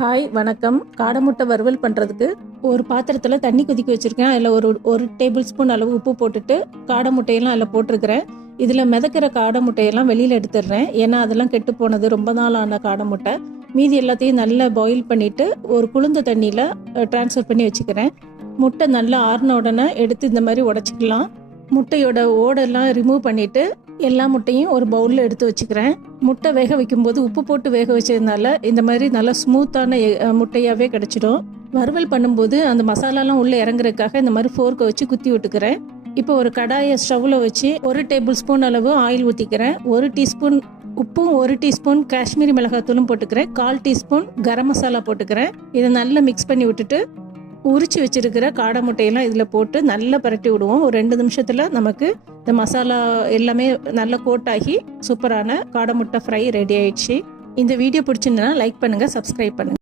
Hi வணக்கம். காடை முட்டை வறுவல் பண்ணுறதுக்கு ஒரு பாத்திரத்தில் தண்ணி கொதிக்க வச்சுருக்கேன். அதில் ஒரு டேபிள் ஸ்பூன் அளவு உப்பு போட்டுட்டு காடை முட்டையெல்லாம் அதில் போட்டிருக்கிறேன். இதில் மிதக்கிற காடை முட்டையெல்லாம் வெளியில் எடுத்துடுறேன். ஏன்னா அதெல்லாம் கெட்டு போனது, ரொம்ப நாள் ஆன காடை முட்டை. மீதி எல்லாத்தையும் நல்லா பாயில் பண்ணிவிட்டு ஒரு குளிர்ந்த தண்ணியில் ட்ரான்ஸ்ஃபர் பண்ணி வச்சுக்கிறேன். முட்டை நல்லா ஆறின உடனே எடுத்து இந்த மாதிரி உடச்சிக்கலாம். முட்டையோட ஓடெல்லாம் ரிமூவ் பண்ணிவிட்டு எல்லா முட்டையும் ஒரு பவுலில் எடுத்து வச்சுக்கிறேன். முட்டை வேக வைக்கும்போது உப்பு போட்டு வேக வச்சதுனால இந்த மாதிரி நல்லா ஸ்மூத்தான முட்டையாகவே கிடச்சிடும். வறுவல் பண்ணும்போது அந்த மசாலாலாம் உள்ளே இறங்குறதுக்காக இந்த மாதிரி ஃபோர்க்கை வச்சு குத்தி விட்டுக்கிறேன். இப்போ ஒரு கடாயை ஸ்டவ்வில் வச்சு 1 டேபிள் ஸ்பூன் அளவு ஆயில் ஊற்றிக்கிறேன். 1 டீஸ்பூன் உப்பும் 1 டீஸ்பூன் காஷ்மீரி மிளகாத்தூளும் போட்டுக்கிறேன். 1/4 டீஸ்பூன் கரம் மசாலா போட்டுக்கிறேன். இதை நல்லா மிக்ஸ் பண்ணி விட்டுட்டு உரிச்சு வச்சிருக்கிற காடை முட்டையெல்லாம் இதில் போட்டு நல்லா பரட்டி விடுவோம். ஒரு 2 நிமிஷத்தில் நமக்கு இந்த மசாலா எல்லாமே நல்லா கோட்டாகி சூப்பரான காடை முட்டை ஃப்ரை ரெடி ஆயிடுச்சு. இந்த வீடியோ பிடிச்சிருந்தனா லைக் பண்ணுங்கள், சப்ஸ்கிரைப் பண்ணுங்கள்.